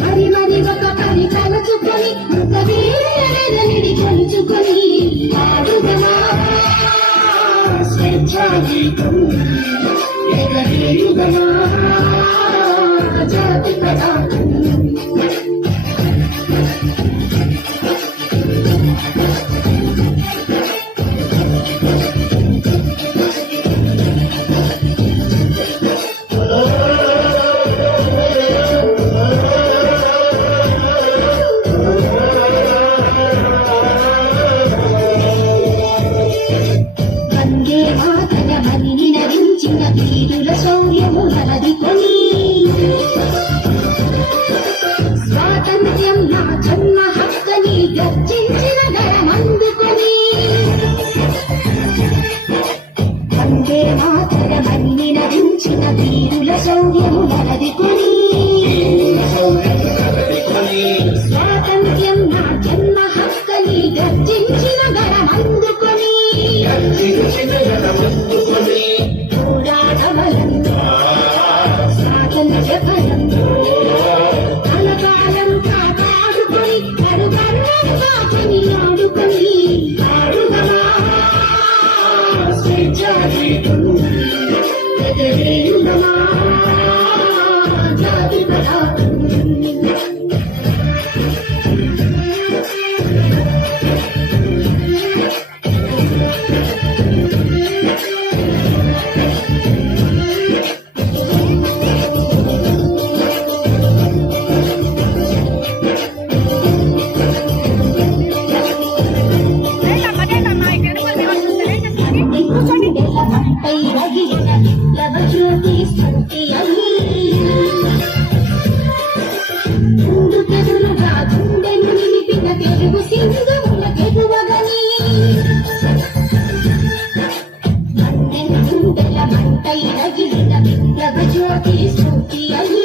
మరి మరి ఒక పని తలుచుకొని కొలుచుకొని ఆడుదమా స్వేచ్ఛాగీతం ఎగరేయుదమా జాతి పతాకం. వీరుల శౌర్యము నలదికొని స్వాతంత్ర్యం నా జన్మ హక్కని గర్జించిన గరమందుకొని వందే మాతరమని నరించిన వీరుల శౌర్యము నలదికొని స్వాతంత్ర్యం నా జన్మ హక్కని గర్జించిన గరమందుకొని కలకాలం కాపాడుకొని కరుగర్వాడుకొని ఆడుదమా స్వేచ్ఛాగీతం ఎగరేయుదమా జాతి పతాకం. ముందుకెదురుగా గుండెను నిలిపిన తెలుగు సింగముల గెలువగని మండెను గుండెల మంటై రగిలిన విప్లవ జ్యోతి స్ఫూర్తి అని